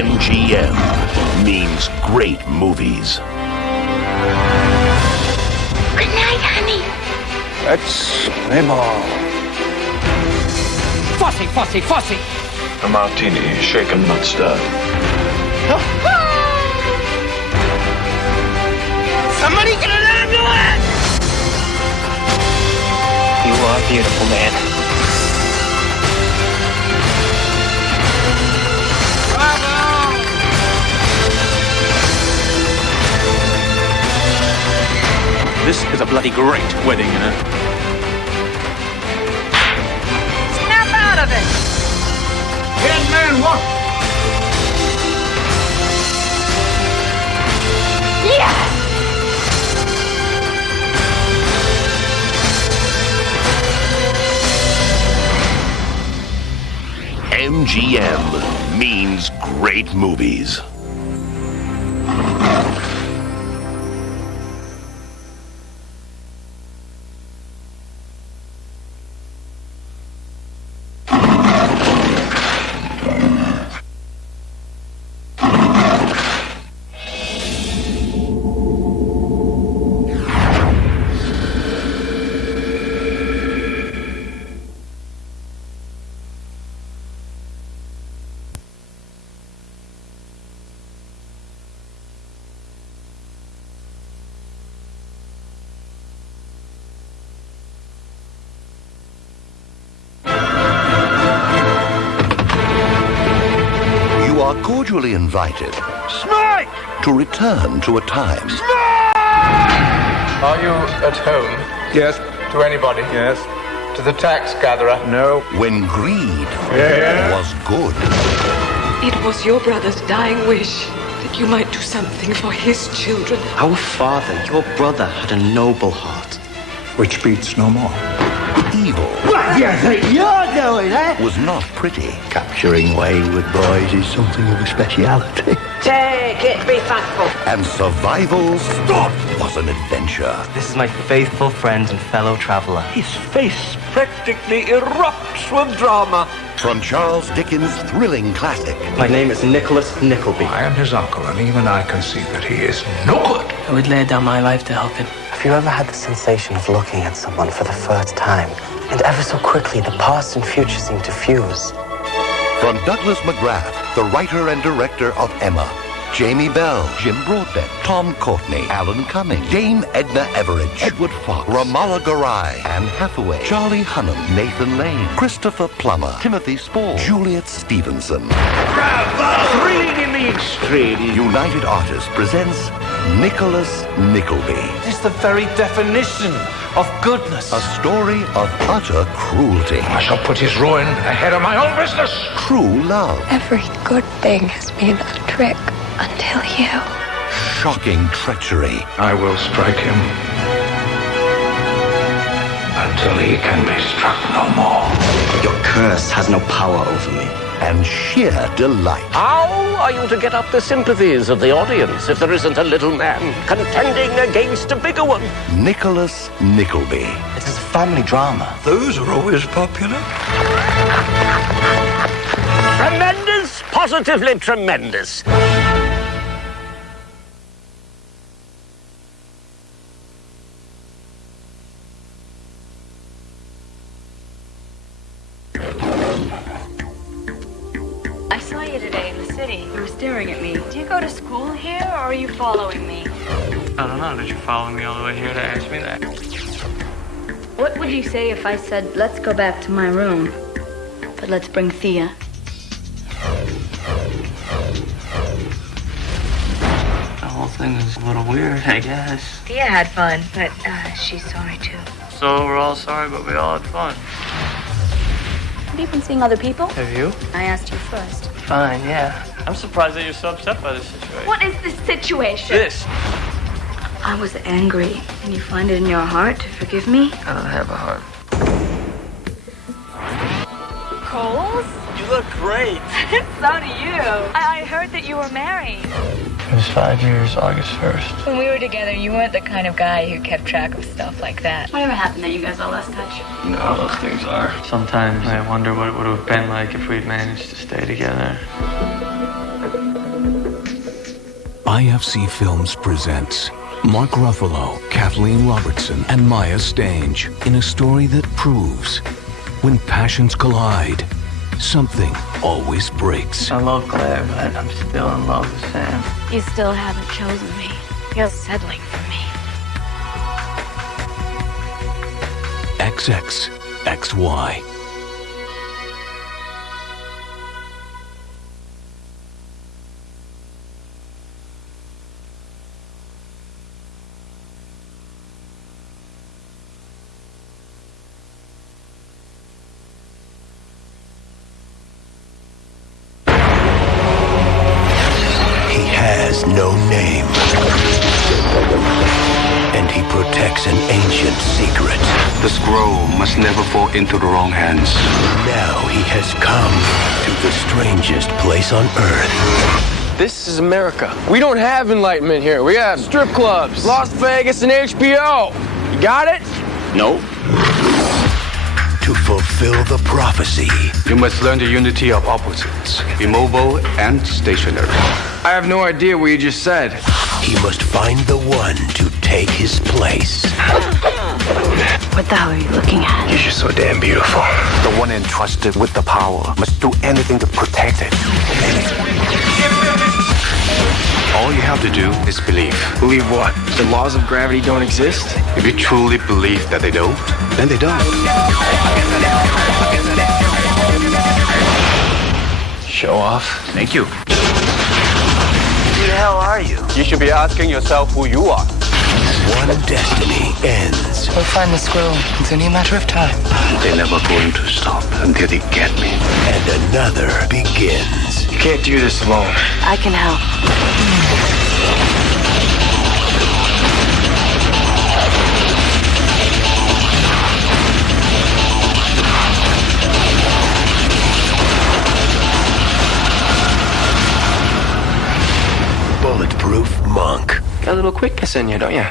MGM means great movies. Good night, honey. Let's play ball. Fosse! A martini, shaken, not stirred. Somebody get an ambulance! You are beautiful, man. Bravo! This is a bloody great wedding, you know. Snap out of it! Yes, man, what? Yeah! MGM means great movies. You are cordially invited to return to a time Are you at home? Yes. To anybody? Yes. To the tax gatherer? No. when greed was good. It was your brother's dying wish that you might do something for his children. Our father, your brother, had a noble heart. Which beats no more. Evil What do you think you're doing, eh? was not pretty. Capturing wayward boys is something of a speciality. Take it, be thankful. And survival's was an adventure. This is my faithful friend and fellow traveler. His face practically erupts with drama. From Charles Dickens' thrilling classic, My name is Nicholas Nickleby. I am his uncle, and even I can see that he is no good. I would lay down my life to help him. Have you ever had the sensation of looking at someone for the first time, and ever so quickly the past and future seem to fuse? from Douglas McGrath, the writer and director of Emma, Jamie Bell, Jim Broadbent, Tom Courtney, Alan Cumming, Dame Edna Everage, Edward Fox, Ramallah Garai, Anne Hathaway, Charlie Hunnam, Nathan Lane, Christopher Plummer, Timothy Spall, Juliet Stevenson. Bravo! Thrilling in the extreme. United Artists presents Nicholas Nickleby. It's the very definition of goodness. A story of utter cruelty. I shall put his ruin ahead of my own business. True love. Every good thing has been a trick until you. Shocking treachery. I will strike him until he can be struck no more. Your curse has no power over me. And sheer delight. How are you to get up the sympathies of the audience if there isn't a little man contending against a bigger one? Nicholas Nickleby. It is a family drama. Those are always popular. Tremendous, positively tremendous. I saw you today in the city. You were staring at me. Do you go to school here, or are you following me? I don't know. Did you follow me all the way here to ask me that? What would you say if I said, let's go back to my room, but let's bring Thea? The whole thing is a little weird, I guess. Thea had fun, but she's sorry too. So we're all sorry, but we all had fun. Have you been seeing other people? Have you? I asked you first. Fine, yeah. I'm surprised that you're so upset by this situation. What is this situation? This? I was angry, and you find it in your heart to forgive me? I don't have a heart. Coles? You look great. So do you. I heard that you were married. It was 5 years, August 1st. When we were together, you weren't the kind of guy who kept track of stuff like that. Whatever happened that you guys all lost touch? You know how those things are. Sometimes I wonder what it would have been like if we'd managed to stay together. IFC Films presents Mark Ruffalo, Kathleen Robertson, and Maya Stange in a story that proves when passions collide, something always breaks. I love Claire, but I'm still in love with Sam. You still haven't chosen me. You're settling for me. XXXY. He has no name. And he protects an ancient secret. The scroll must never fall into the wrong hands. Now he has come to the strangest place on Earth. This is America. We don't have enlightenment here. We have strip clubs, Las Vegas, and HBO. You got it? No. To fulfill the prophecy. You must learn the unity of opposites, immobile and stationary. I have no idea what you just said. He must find the one to take his place. What the hell are you looking at? You're just so damn beautiful. The one entrusted with the power must do anything to protect it. All you have to do is believe. Believe what? The laws of gravity don't exist? If you truly believe that they don't, then they don't. Show off. Thank you. Who the hell are you? You should be asking yourself who you are. One destiny ends. We'll find the scroll. It's only a matter of time. They're never going to stop until they get me. And another begins. You can't do this alone. I can help. Bulletproof Monk. Got a little quickness in you, don't you?